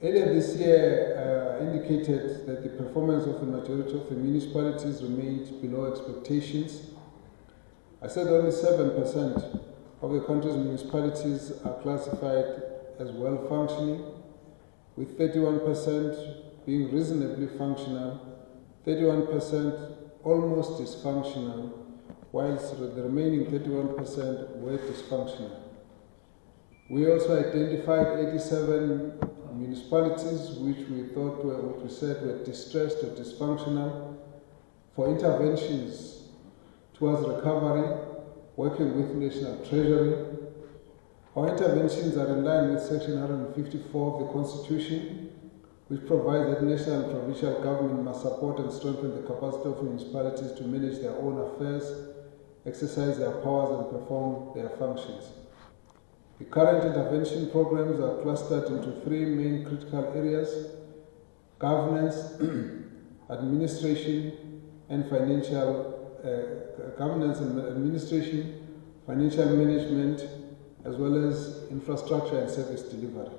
Earlier this year indicated that the performance of the majority of the municipalities remained below expectations. I said only 7% of the country's municipalities are classified as well-functioning, with 31% being reasonably functional, 31% almost dysfunctional, whilst the remaining 31% were dysfunctional. We also identified 87 municipalities which we said were distressed or dysfunctional for interventions towards recovery, working with National Treasury. Our interventions are in line with Section 154 of the Constitution, which provides that national and provincial government must support and strengthen the capacity of municipalities to manage their own affairs, exercise their powers, and perform their functions. The current intervention programs are clustered into three main critical areas: governance, administration, and financial financial management, as well as infrastructure and service delivery.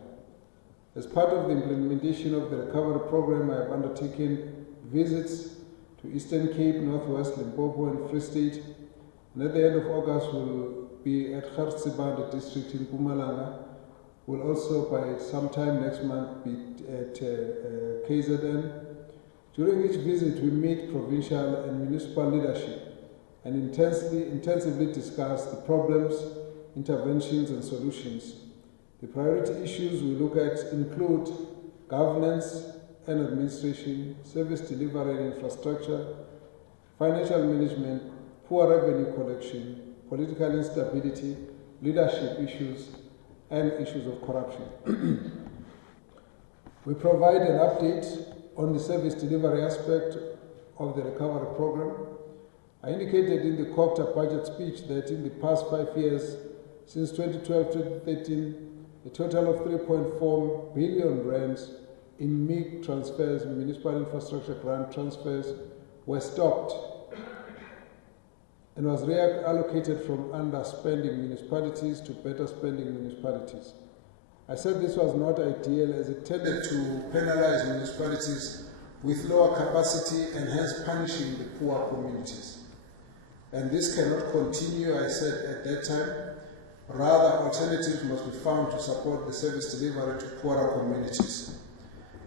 As part of the implementation of the recovery program, I have undertaken visits to Eastern Cape, Northwest Limpopo, and Free State, and at the end of August we'll be at Garsibande district in Mpumalanga. We'll also by sometime next month be at KZN. During each visit, we meet provincial and municipal leadership and intensively discuss the problems, interventions, and solutions. The priority issues we look at include governance and administration, service delivery and infrastructure, financial management, poor revenue collection, political instability, leadership issues, and issues of corruption. We provide an update on the service delivery aspect of the recovery program. I indicated in the COGTA budget speech that in the past 5 years, since 2012-2013, a total of 3.4 billion rands in MIG transfers, municipal infrastructure grant transfers, were stopped and was reallocated from underspending municipalities to better spending municipalities. I said this was not ideal as it tended to penalize municipalities with lower capacity and hence punishing the poor communities. And this cannot continue, I said at that time. Rather, alternatives must be found to support the service delivery to poorer communities.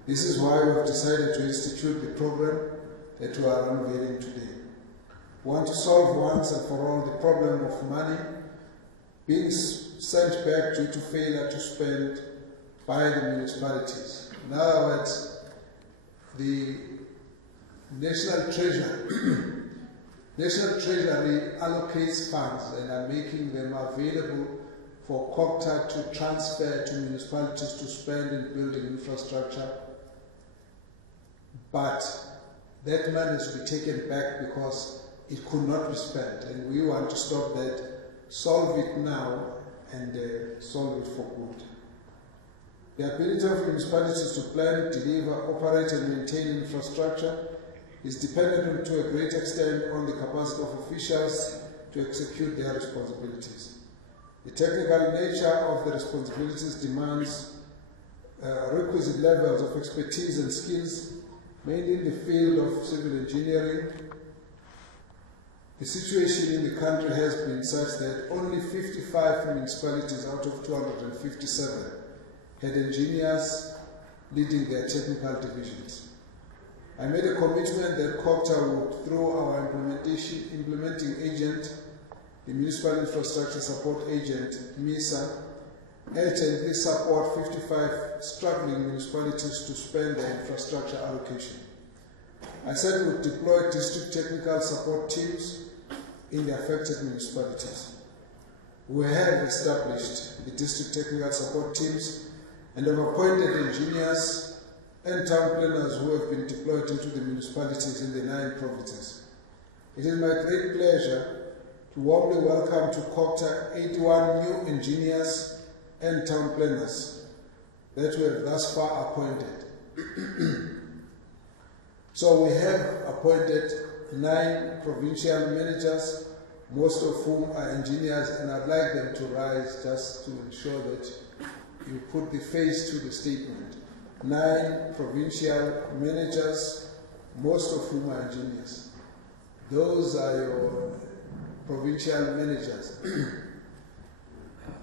This is why we have decided to institute the program that we are unveiling today. We want to solve once and for all the problem of money being sent back due to failure to spend by the municipalities. In other words, the National Treasury allocates funds and are making them available for COGTA to transfer to municipalities to spend in building infrastructure. But that money has to be taken back because it could not be spent, and we want to stop that, solve it now, and solve it for good. The ability of municipalities to plan, deliver, operate, and maintain infrastructure is dependent to a great extent on the capacity of officials to execute their responsibilities. The technical nature of the responsibilities demands requisite levels of expertise and skills, mainly in the field of civil engineering. The situation in the country has been such that only 55 municipalities out of 257 had engineers leading their technical divisions. I made a commitment that COGTA would, through our implementing agent, the Municipal Infrastructure Support Agent, MISA, urgently support 55 struggling municipalities to spend their infrastructure allocation. I said we would deploy district technical support teams in the affected municipalities. We have established the district technical support teams and have appointed engineers and town planners who have been deployed into the municipalities in the 9 provinces. It is my great pleasure to warmly welcome to COGTA 81 new engineers and town planners that we have thus far appointed. So we have appointed 9 provincial managers, most of whom are engineers, and I'd like them to rise just to ensure that you put the face to the statement. 9 provincial managers, most of whom are engineers. Those are your provincial managers.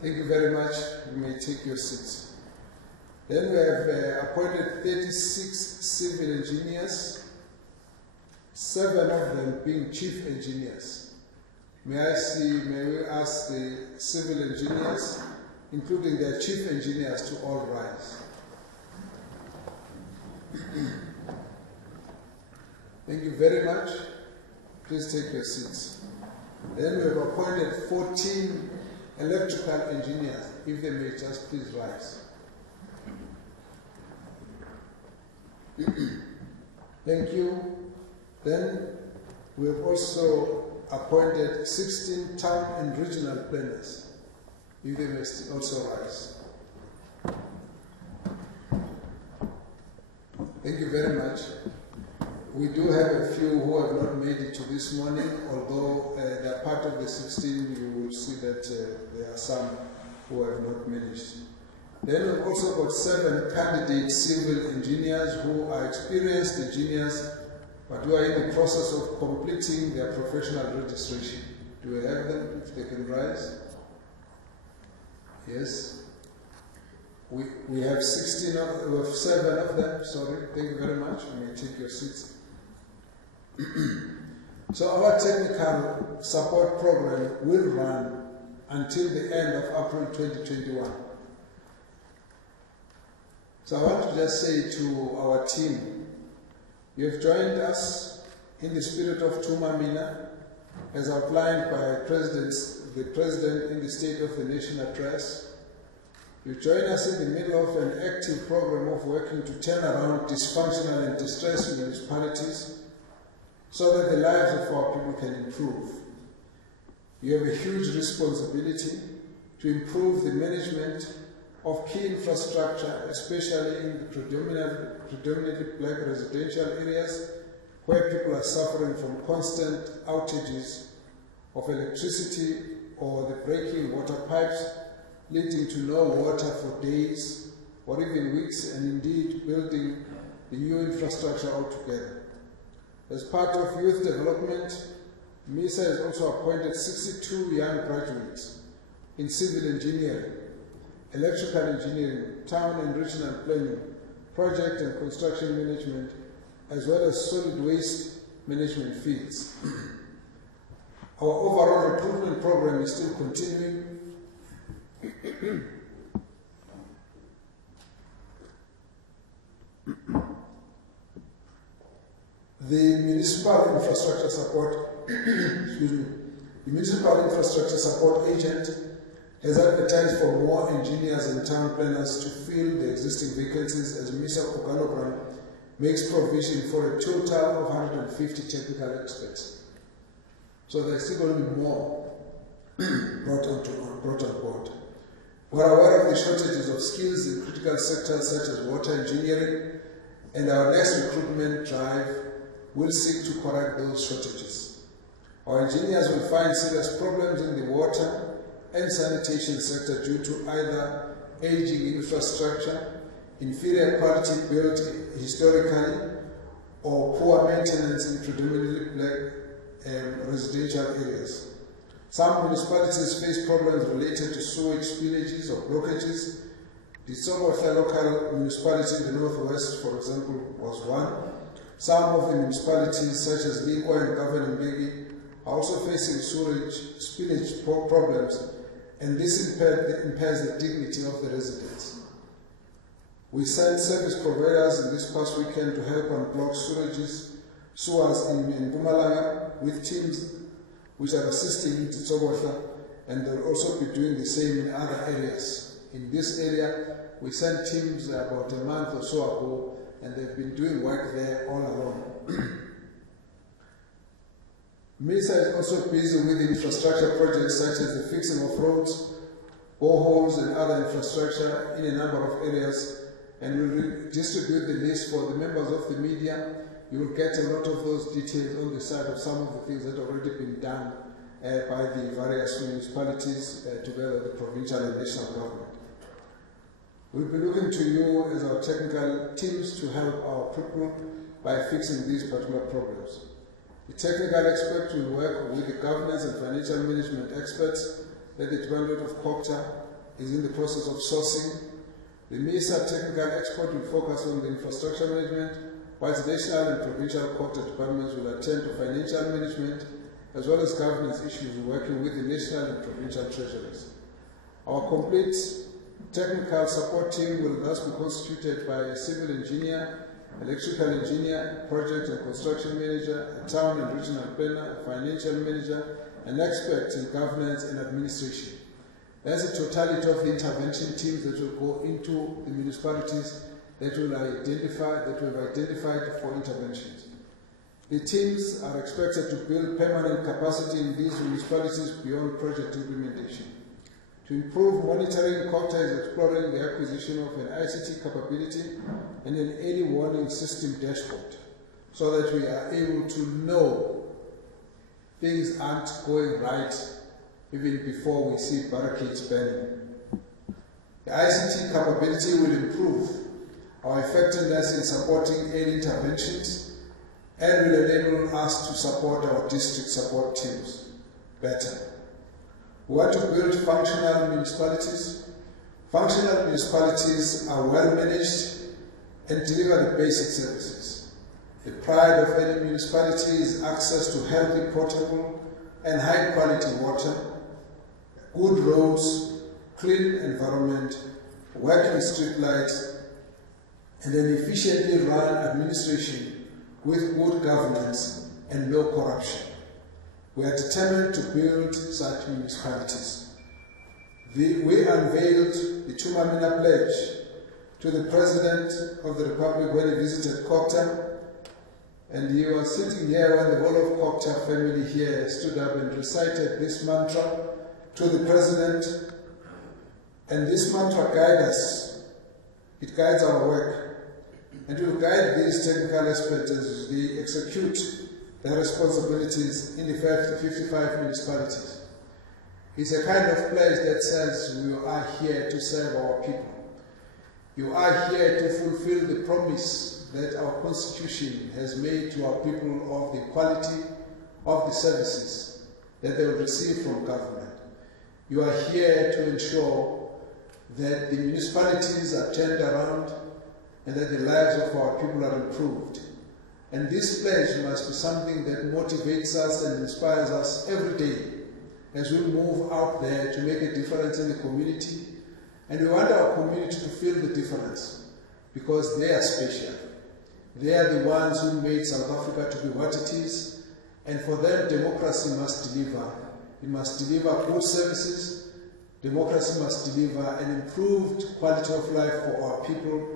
Thank you very much. You may take your seats. Then we have appointed 36 civil engineers, 7 of them being chief engineers. May we ask the civil engineers, including their chief engineers, to all rise. Thank you very much. Please take your seats. Then we have appointed 14 electrical engineers. If they may just please rise. Thank you. Then we have also appointed 16 town and regional planners. If they may also rise. Thank you very much. We do have a few who have not made it to this morning, although they are part of the 16, you will see that there are some who have not managed. Then we've also got 7 candidate civil engineers who are experienced engineers, but who are in the process of completing their professional registration. Do we have them, if they can rise? Yes. We have 7 of them, sorry. Thank you very much. You may take your seats. So our technical support program will run until the end of April 2021. So I want to just say to our team, you have joined us in the spirit of Tumamina, as outlined by the President in the State of the Nation address. You join us in the middle of an active program of working to turn around dysfunctional and distressed municipalities so that the lives of our people can improve. You have a huge responsibility to improve the management of key infrastructure, especially in the predominantly black residential areas where people are suffering from constant outages of electricity or the breaking water pipes, leading to no water for days or even weeks, and indeed building the new infrastructure altogether. As part of youth development, MISA has also appointed 62 young graduates in civil engineering, electrical engineering, town and regional planning, project and construction management, as well as solid waste management fields. Our overall recruitment program is still continuing. The municipal infrastructure support, the municipal infrastructure support agent has advertised for more engineers and town planners to fill the existing vacancies, as MISA organogram makes provision for a total of 150 technical experts. So there's still going to be more brought on board. We're aware of the shortages of skills in critical sectors such as water engineering, and our next recruitment drive will seek to correct those shortages. Our engineers will find serious problems in the water and sanitation sector due to either aging infrastructure, inferior quality built historically, or poor maintenance in predominantly black residential areas. Some municipalities face problems related to sewage spillages or blockages. The Tsogotla local municipality in the northwest, for example, was one. Some of the municipalities, such as Likwa and Governing are also facing sewage spillage problems, and this impairs the dignity of the residents. We sent service providers in this past weekend to help unblock sewers in Mpumalanga with teams which are assisting in Tsogotla, and they'll also be doing the same in other areas. In this area, we sent teams about a month or so ago, and they've been doing work there all along. MISA is also busy with infrastructure projects such as the fixing of roads, boreholes, and other infrastructure in a number of areas, and we'll distribute the list for the members of the media. You will get a lot of those details on the side of some of the things that have already been done by the various municipalities together with the provincial and national government. We'll be looking to you as our technical teams to help our people by fixing these particular problems. The technical experts will work with the governance and financial management experts that the Department of COGTA is in the process of sourcing. The MISA technical expert will focus on the infrastructure management, whilst national and provincial COGTA departments will attend to financial management as well as governance issues, working with the national and provincial treasuries. Our complete technical support team will thus be constituted by a civil engineer, electrical engineer, project and construction manager, a town and regional planner, a financial manager, and experts in governance and administration. There's a totality of the intervention teams that will go into the municipalities that we've identified for interventions. The teams are expected to build permanent capacity in these municipalities beyond project implementation. To improve monitoring, COGTA is exploring the acquisition of an ICT capability and an early warning system dashboard so that we are able to know things aren't going right even before we see barricades burning. The ICT capability will improve our effectiveness in supporting early interventions and will enable us to support our district support teams better. We want to build functional municipalities. Functional municipalities are well managed and deliver the basic services. The pride of any municipality is access to healthy, potable, and high quality water, good roads, clean environment, working street lights, and an efficiently run administration with good governance and no corruption. We are determined to build such municipalities. We unveiled the Tumamina Pledge to the President of the Republic when he visited COGTA, and he was sitting here when the whole of COGTA family here stood up and recited this mantra to the President, and this mantra guides us. It guides our work, and will guide these technical experts as they execute their responsibilities in the 55 municipalities. It's a kind of pledge that says we are here to serve our people. You are here to fulfill the promise that our Constitution has made to our people of the quality of the services that they will receive from government. You are here to ensure that the municipalities are turned around and that the lives of our people are improved. And this pledge must be something that motivates us and inspires us every day as we move out there to make a difference in the community. And we want our community to feel the difference because they are special. They are the ones who made South Africa to be what it is. And for them, democracy must deliver. It must deliver good services. Democracy must deliver an improved quality of life for our people.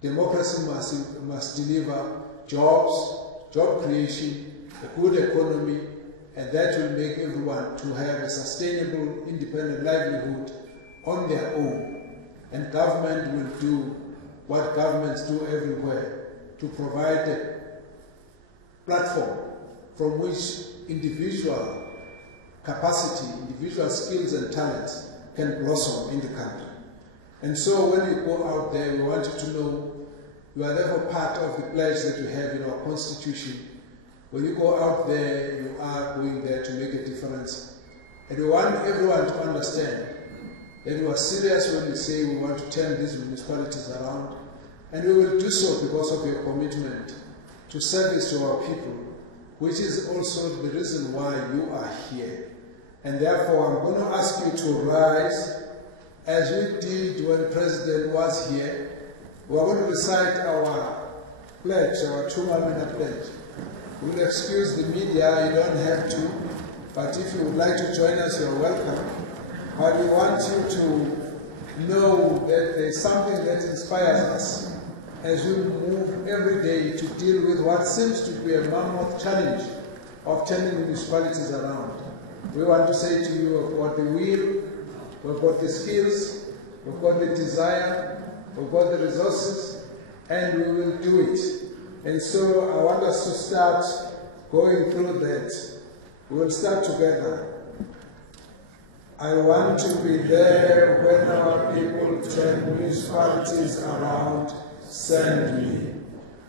Democracy must deliver jobs, job creation, a good economy, and that will make everyone to have a sustainable, independent livelihood on their own. And government will do what governments do everywhere, to provide a platform from which individual capacity, individual skills and talents can blossom in the country. And so when you go out there, we want you to know you are therefore part of the pledge that we have in our Constitution. When you go out there, you are going there to make a difference. And we want everyone to understand that we are serious when we say we want to turn these municipalities around. And we will do so because of your commitment to service to our people, which is also the reason why you are here. And therefore, I'm going to ask you to rise as we did when the President was here. We are going to recite our pledge, our Tumamina pledge. We'll excuse the media, you don't have to, but if you would like to join us, you're welcome. But we want you to know that there's something that inspires us as we move every day to deal with what seems to be a mammoth challenge of turning municipalities around. We want to say to you, we've got the will, we've got the skills, we've got the desire, we've got the resources, and we will do it. And so I want us to start going through that. We will start together. I want to be there when our people turn municipalities around. Send me.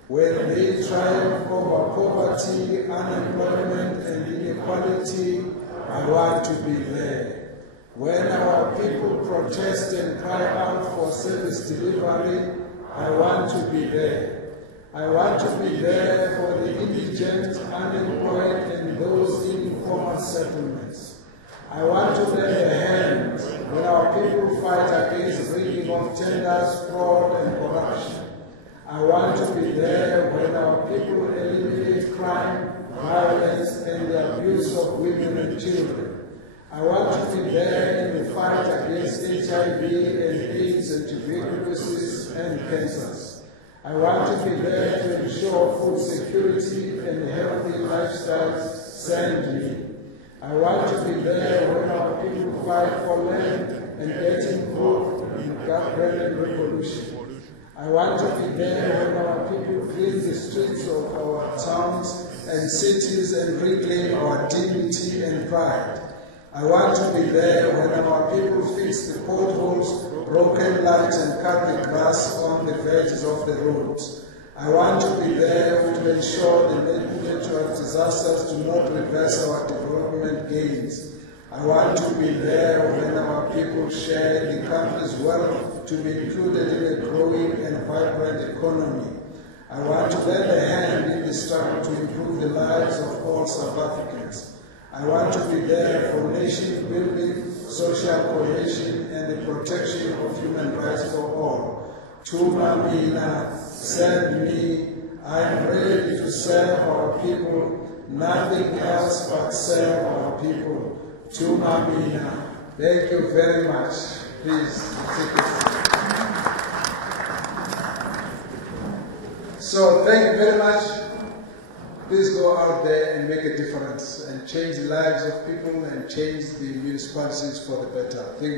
When they triumph over poverty, unemployment, and inequality, I want to be there. When our people protest and cry out for service delivery, I want to be there. I want to be there for the indigent, unemployed, and those in informal settlements. I want to lend a hand when our people fight against rigging of tenders, fraud, and corruption. I want to be there when our people eliminate crime, violence, and the abuse of women and children. I want to be there in the fight against HIV and AIDS and tuberculosis and cancers. I want to be there to ensure food security and healthy lifestyles. Send me. I want to be there when our people fight for land and get involved in government revolution. I want to be there when our people clean the streets of our towns and cities and reclaim our dignity and pride. I want to be there when our people fix the potholes, broken lights, and cut the grass on the edges of the roads. I want to be there to ensure the natural disasters do not reverse our development gains. I want to be there when our people share the country's wealth to be included in a growing and vibrant economy. I want to lend a hand in the struggle to improve the lives of all South Africans. I want to be there for nation building, social cohesion, and the protection of human rights for all. Tuma mina, send me. I am ready to serve our people, nothing else but serve our people. Tuma mina. Thank you very much. Please take it. So thank you very much. Please go out there and make a difference and change the lives of people and change the municipalities for the better. Thank you.